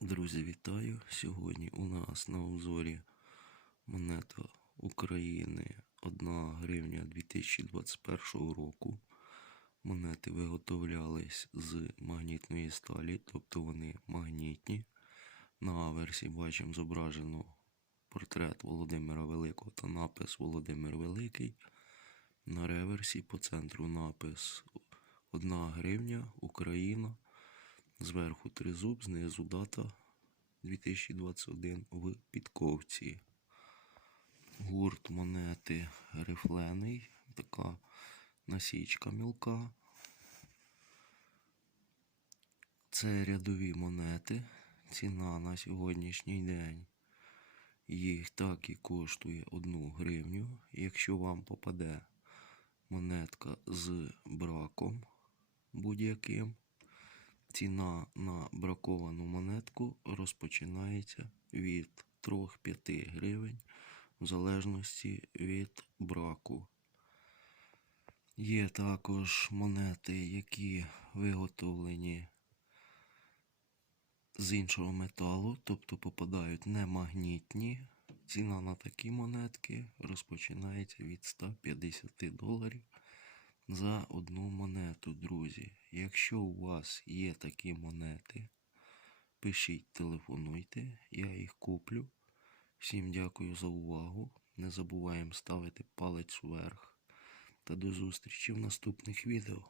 Друзі, вітаю! Сьогодні у нас на обзорі монета України 1 гривня 2021 року. Монети виготовлялись з магнітної сталі, тобто вони магнітні. На аверсі бачимо зображено портрет Володимира Великого та напис Володимир Великий. На реверсі по центру напис 1 гривня Україна. Зверху тризуб, знизу дата 2021 в підковці. Гурт монети рифлений, така насічка мілка. Це рядові монети. Ціна на сьогоднішній день. Їх так і коштує 1 гривню. Якщо вам попаде монетка з браком будь-яким, ціна на браковану монетку розпочинається від 3-5 гривень в залежності від браку. Є також монети, які виготовлені з іншого металу, тобто попадають не магнітні. Ціна на такі монетки розпочинається від 150 доларів за одну монету, друзі. Якщо у вас є такі монети, пишіть, телефонуйте, я їх куплю. Всім дякую за увагу. Не забуваємо ставити палець вверх. Та до зустрічі в наступних відео.